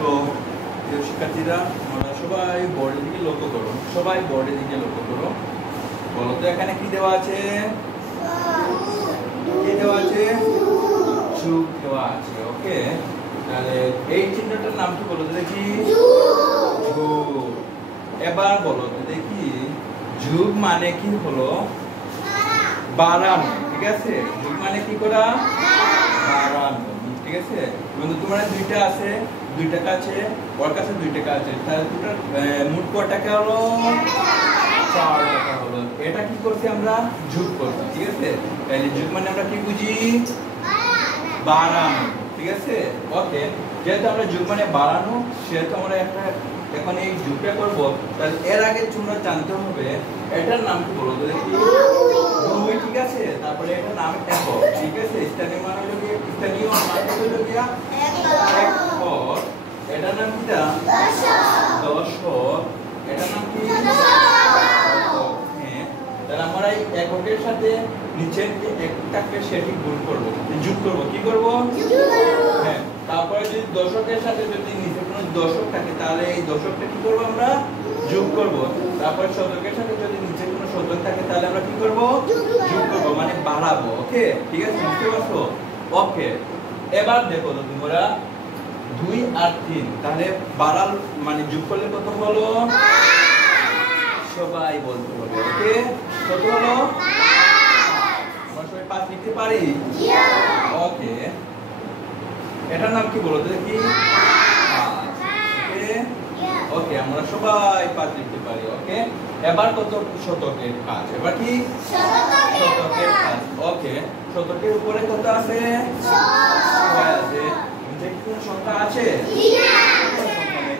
তো প্রিয় শিক্ষার্থীরা, আমরা সবাই বোর্ডের দিকে লক্ষ্য করো, সবাই বোর্ডের দিকে লক্ষ্য করো। বলো তো এখানে কি দেওয়া আছে? কি দেওয়া আছে? যুগ দেওয়া আছে। ওকে, তাহলে এই চিহ্নটার নাম কি বলো তো দেখি? যুগ। এবার বলো তো দেখি, যুগ মানে কি হলো? বাড়ানো। ঠিক আছে, যুগ মানে কি করা? বাড়ানো। ঠিক আছে, কিন্তু তোমার দুইটা আছে, 2 টাকা আছে, ওর কাছে 2 টাকা আছে, তাহলে টোটাল মোট কত টাকা হলো? 4 টাকা হলো। এটা কি করছি আমরা? যোগ করছি। ঠিক আছে, তাহলে যোগ মানে আমরা কি বুঝি? বাড়ানো। ঠিক আছে, ওকে। যেহেতু আমরা যোগ মানে বাড়ানো, সেহেতু আমরা একটা এখন এই যোগটা করব, তাহলে এর আগে তোমরা জানতে হবে এটার নাম কি বলো তো দেখি? 2। ঠিক আছে, তারপরে এটার নাম একক। ঠিক আছে, স্থানীয় মান হলো কি? স্থানীয় মান হলো কি? একক। এটার নাম কি? দশক। এটার নাম কি? শতক। হ্যাঁ, তাহলে আমরা এই এককের সাথে নিচের যে একটাকে সেটি গুণ করব, যোগ করব। কি করব? যোগ করব। হ্যাঁ, তারপরে যদি দশকের সাথে যদি নিচে কোনো দশক থাকে, তাহলে এই দশকটা কি করব? আমরা যোগ করব। তারপরে শতকের সাথে যদি নিচে কোনো শতক থাকে, তাহলে আমরা কি করব? যোগ করব, মানে বাড়াবো। ওকে, ঠিক আছে, বুঝতে পারছো? ওকে, এবার দেখো তো তোমরা 2 আর 3, তাহলে বাড়াল মানে যোগ করলে কত হলো? সবাই বলতে পারবে। ওকে, কত হলো? আমরা সবাই 5 লিখতে পারি? ওকে, এটার নাম কি বলো তো দেখি? 5। ওকে, ওকে, আমরা সবাই 5 লিখতে পারি। ওকে, এবার কত? শতকের 5। এবার কি? শতকের 5। ওকে, শতকের উপরে কত আছে? 6 আছে। নিচে কি কোনো সংখ্যা আছে?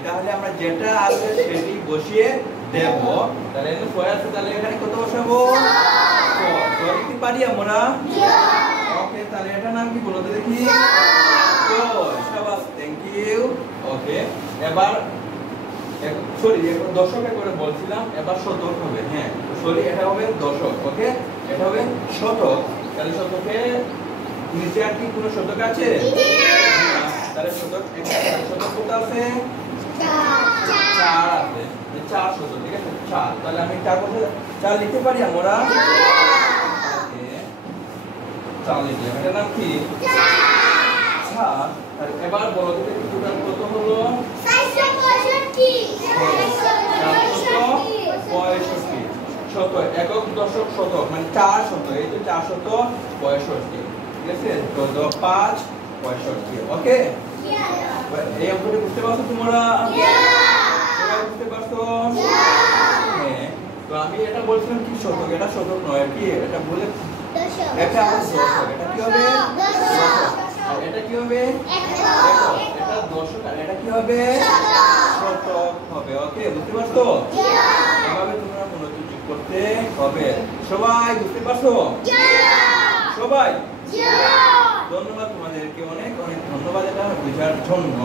তাহলে আমরা যেটা আছে সেটি বসিয়ে দেব। তাহলে এখানে 6 আছে, তাহলে এখানে কত বসাবো? 6 লিখতে পারি আমরা? ওকে, তাহলে এটার নাম কি বলো তো দেখি? 6। শাবাশ, থ্যাংক ইউ। ওকে, এবার সরি, এখন দশকে করে বলছিলাম, এবার শতক হবে। হ্যাঁ, সরি, এটা হবে দশক। ওকে, এটা হবে শতক। তাহলে শতকে নিচে আর কি কোনো শতক আছে? তাহলে শতক কত আছে? 4 আছে। 4 শতক। ঠিক আছে, 4। তাহলে আমি 4 বসে 4 লিখতে পারি আমরা? ওকে, 4 লিখলাম। এটার নাম কি? 4। তাহলে এবার বলো তো টোটাল কত হলো? 465। শতক, একক, দশক, শতক, মানে 4 শতক। এই তো 465। ঠিক আছে, তো 5 65। ওকে, এই অঙ্কটা বুঝতে পারছো তোমরা? সবাই বুঝতে পারছো? হ্যাঁ, তো আমি এটা বলছিলাম কি শতক, এটা শতক নয় কি, এটা বলে এটা দশক। এটা কি হবে? দশক। আর এটা কি হবে? একক। এটা দশক, আর এটা কি হবে? শতক হবে। ওকে, বুঝতে পারছো? এভাবে তোমরা মনোযোগ করতে হবে। সবাই বুঝতে পারছো? সবাই? ধন্যবাদ তোমাদেরকে, অনেক অনেক ধন্যবাদ এটা বোঝার জন্য।